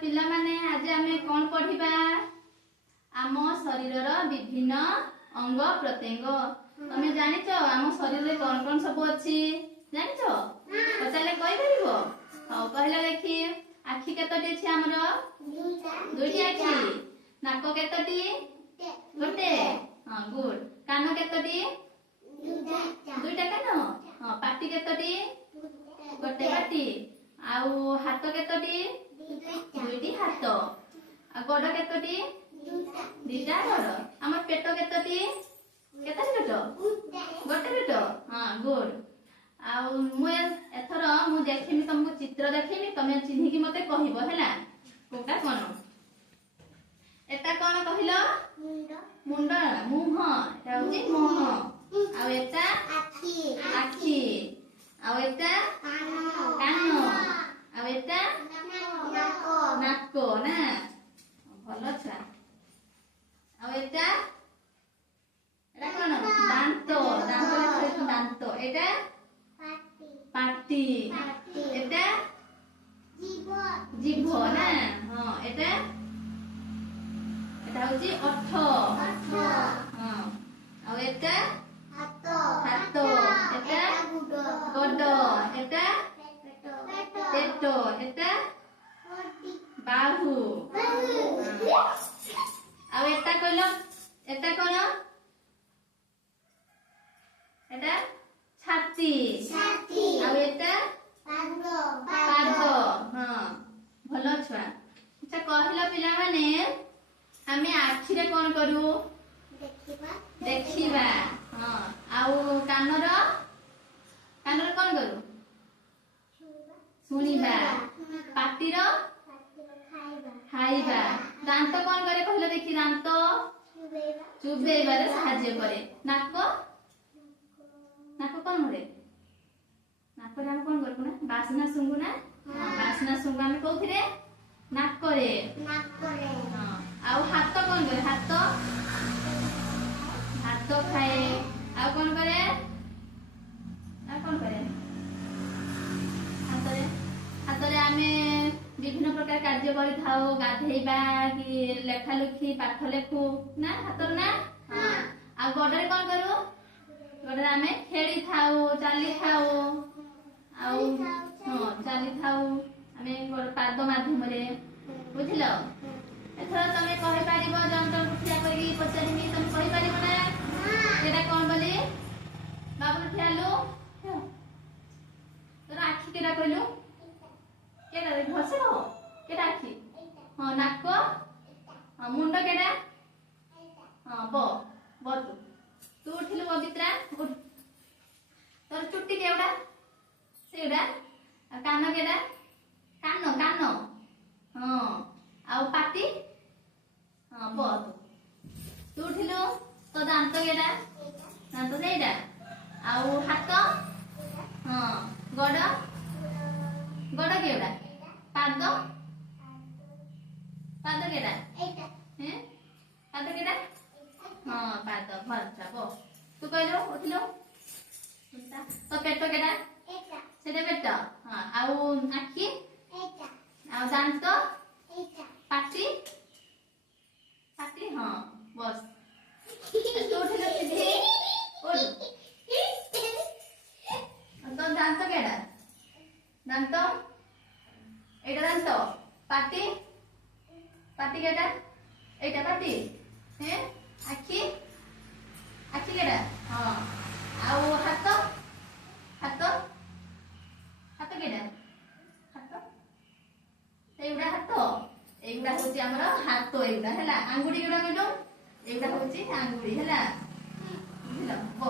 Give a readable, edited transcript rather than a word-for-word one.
पिला माने आज आमे कोन पढिबा आम शरीरर विभिन्न अंग प्रत्यंग तमे जानिचो आम शरीर रे कोन कोन सब अछि जानिचो पचाले कहि परिबो हां कहला देखि आखि केतटी अछि हमर दुईटी आखि नाक केतटी गोटे हां गुड कान केतटी दुईटा कान हां पाटी केतटी गोटे पाटी आउ हाथ केतटी दुईटी हाथ आ गोड़ केतटी दुईटा गोड़ हमर पेट केतटी केतटी पेट गोटे पेट हां गुड आउ मु एथर मु देखिमी तुमको चित्र देखिमी तमे चिन्हि कि मते कहिबो हैला कोटा कोन एटा कोन कहिलो मुंड मुंह एटा होची मुंह आउ एटा आखी आखी आउ एटा कान आउ एटा नाक ना भलो छा आउ एटा एटा कोन दांत दांत दांत एटा पाटी एटा जीभ ना हां एटा एटा होची ओठ हां आउ एटा हाथ हाथ एटा गोड़ एटा पेट एटा बाहु आउ एटा कहलो एटा कोन एटा छाती आउ एटा पाद हां भलो छुआ अच्छा कहला पिला माने हमें आखि रे कोन करू देखिबा हां आउ कानर कोन करू सुनिबा पाटीर खाइबा दांत कोन करे कहले देखि दांत चुबेबारे साहाय्य करे नाक नाक कोन करे नाक रे हम कोन करबो ना बासना सुंगु ना बासना सुंगु हम कोथिरे नाक करे हां आउ हाथ कोन करे हाथ खाए आउ कोन करे हातरे आमे विभिन्न प्रकार कार्य करि थाओ गाधेबा कि लेखा लिखी पाठ लेखु ना हातर ना हां आ गोडरे कोन करू गोडरे आमे खेली थाओ चाली थाओ आउ हां चाली थाओ आमे गोड पाद माध्यम रे बुझिलो एथरा तमे कहि पारिबो जंतर उठिया करी पचारिमी तमे कहि पारिबो ना एटा कोन बोली बाबू ठियालु तोरा आखि केडा कहलु केडा रे घसे हो केडा आखि हां नाक हां मुंड केडा हां ब तू उठिलु पवित्रा उठ तोर चुट्टी केडा सेडा आ कान केडा कान हां आउ पाटी हां ब तू उठिलु तो दांत केडा दांत सेडा आउ हाथ हां गोड़ केडा पाद केडा हैं पाद केडा हां पाद भलचा बो तू कहलो उठिलो तो पेट केडा सेडा पेट हां आउ आखी आउ दांत पाटी हां बस तो उठिलो सीधे उठ तो दांत केडा दांत एटा दांत पाटी केडा एटा पाटी हैं आखी केडा हां आउ हाथ केडा हाथ एउडा हाथ एउडा होची हमर हाथ एउडा हैला आंगुडी केडा कहलो एउडा होची आंगुडी हैला बुझिलो बो